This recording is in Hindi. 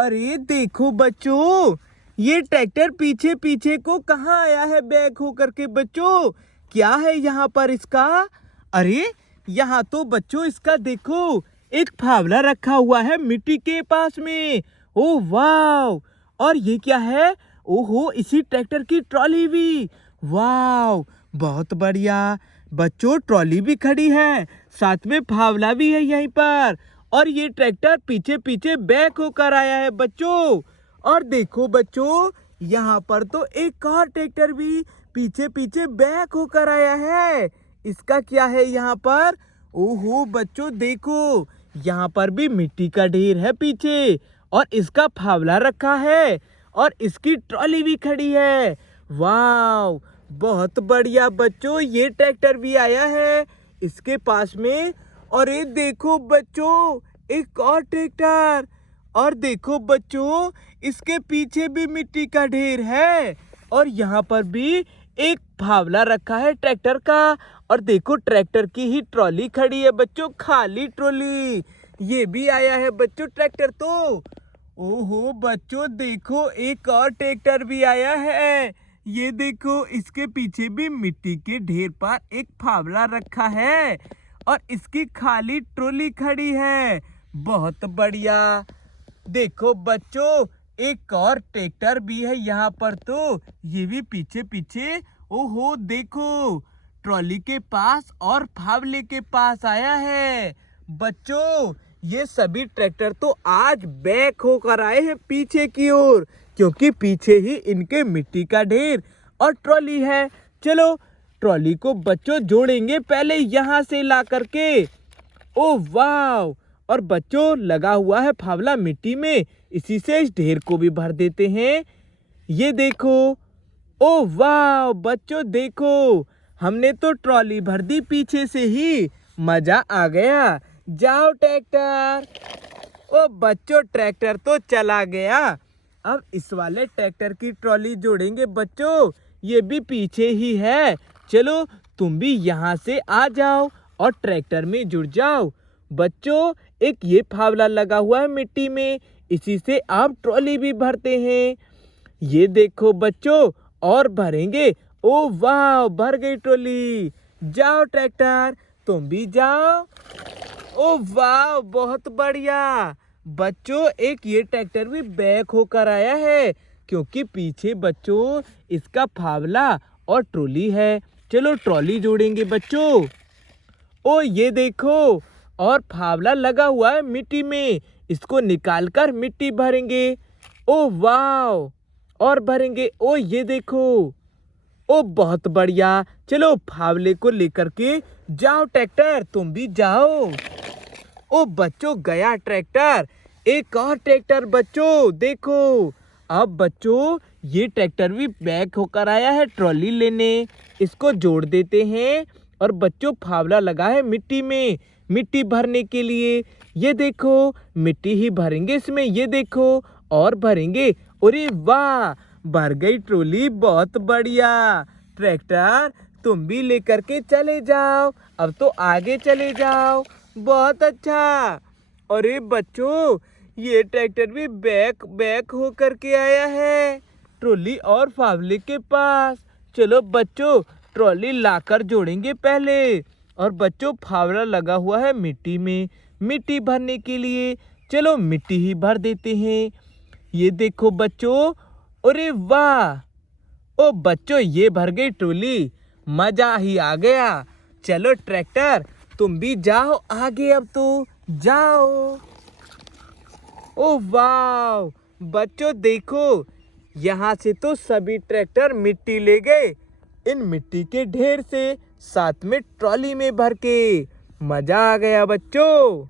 अरे देखो बच्चों, ये ट्रैक्टर पीछे पीछे को कहाँ आया है बैक होकर के बच्चों। क्या है यहाँ पर इसका? अरे यहाँ तो बच्चों इसका देखो एक फावड़ा रखा हुआ है मिट्टी के पास में। ओह वाव! और ये क्या है? ओहो, इसी ट्रैक्टर की ट्रॉली भी। वाव, बहुत बढ़िया बच्चों, ट्रॉली भी खड़ी है, साथ में फावड़ा भी है यहीं पर। और ये ट्रैक्टर पीछे पीछे बैक होकर आया है बच्चों। और देखो बच्चों, यहाँ पर तो एक और ट्रैक्टर भी पीछे पीछे बैक होकर आया है। इसका क्या है यहाँ पर? ओहो बच्चों देखो, यहाँ पर भी मिट्टी का ढेर है पीछे, और इसका फावड़ा रखा है, और इसकी ट्रॉली भी खड़ी है। वाव, बहुत बढ़िया बच्चों, ये ट्रैक्टर भी आया है इसके पास में। और ये देखो बच्चों, एक और ट्रैक्टर। और देखो बच्चों, इसके पीछे भी मिट्टी का ढेर है, और यहाँ पर भी एक फावड़ा रखा है ट्रैक्टर का। और देखो ट्रैक्टर की ही ट्रॉली खड़ी है बच्चों, खाली ट्रॉली। ये भी आया है बच्चों ट्रैक्टर तो। ओहो बच्चों देखो, एक और ट्रैक्टर भी आया है। ये देखो, इसके पीछे भी मिट्टी के ढेर पर एक फावड़ा रखा है, और इसकी खाली ट्रॉली खड़ी है। बहुत बढ़िया। देखो बच्चों, एक और ट्रैक्टर भी है यहाँ पर तो, ये भी पीछे पीछे। ओहो देखो, ट्रॉली के पास और फावड़े के पास आया है। बच्चों, ये सभी ट्रैक्टर तो आज बैक होकर आए हैं पीछे की ओर, क्योंकि पीछे ही इनके मिट्टी का ढेर और ट्रॉली है। चलो ट्रॉली को बच्चों जोड़ेंगे पहले यहाँ से ला करके। ओ वाव! और बच्चों लगा हुआ है फावड़ा मिट्टी में, इसी से इस ढेर को भी भर देते हैं। ये देखो, ओ वाव बच्चों देखो, हमने तो ट्रॉली भर दी पीछे से ही, मजा आ गया। जाओ ट्रैक्टर। ओ बच्चों, ट्रैक्टर तो चला गया। अब इस वाले ट्रैक्टर की ट्रॉली जोड़ेंगे बच्चों, ये भी पीछे ही है। चलो तुम भी यहाँ से आ जाओ और ट्रैक्टर में जुड़ जाओ। बच्चों, एक ये फावड़ा लगा हुआ है मिट्टी में, इसी से आप ट्रॉली भी भरते हैं। ये देखो बच्चों, और भरेंगे। ओ वाह, भर गई ट्रॉली। जाओ ट्रैक्टर, तुम भी जाओ। ओ वाह, बहुत बढ़िया बच्चों, एक ये ट्रैक्टर भी बैक होकर आया है, क्योंकि पीछे बच्चों इसका फावड़ा और ट्रॉली है। चलो ट्रॉली जोड़ेंगे बच्चों। ओ ये देखो, और फावड़ा लगा हुआ है मिट्टी में, इसको निकालकर मिट्टी भरेंगे। ओ वाव, और भरेंगे। ओ ये देखो, ओ बहुत बढ़िया। चलो फावड़े को लेकर के जाओ ट्रैक्टर, तुम भी जाओ। ओ बच्चों, गया ट्रैक्टर। एक और ट्रैक्टर बच्चों देखो। अब बच्चों, ये ट्रैक्टर भी बैक होकर आया है ट्रॉली लेने, इसको जोड़ देते हैं। और बच्चों, फावड़ा लगा है मिट्टी में, मिट्टी भरने के लिए। ये देखो, मिट्टी ही भरेंगे इसमें। ये देखो, और भरेंगे। अरे वाह, भर गई ट्रॉली, बहुत बढ़िया। ट्रैक्टर तुम भी लेकर के चले जाओ, अब तो आगे चले जाओ। बहुत अच्छा। अरे बच्चों, ये ट्रैक्टर भी बैक होकर के आया है ट्रॉली और फावड़े के पास। चलो बच्चों, ट्रॉली लाकर जोड़ेंगे पहले। और बच्चों, फावड़ा लगा हुआ है मिट्टी में, मिट्टी भरने के लिए। चलो मिट्टी ही भर देते हैं। ये देखो बच्चों, अरे वाह! ओ बच्चों, ये भर गई ट्रॉली, मजा ही आ गया। चलो ट्रैक्टर, तुम भी जाओ आगे, अब तो जाओ। ओ वाह बच्चों देखो, यहाँ से तो सभी ट्रैक्टर मिट्टी ले गए, इन मिट्टी के ढेर से, साथ में ट्रॉली में भर के। मजा आ गया बच्चों।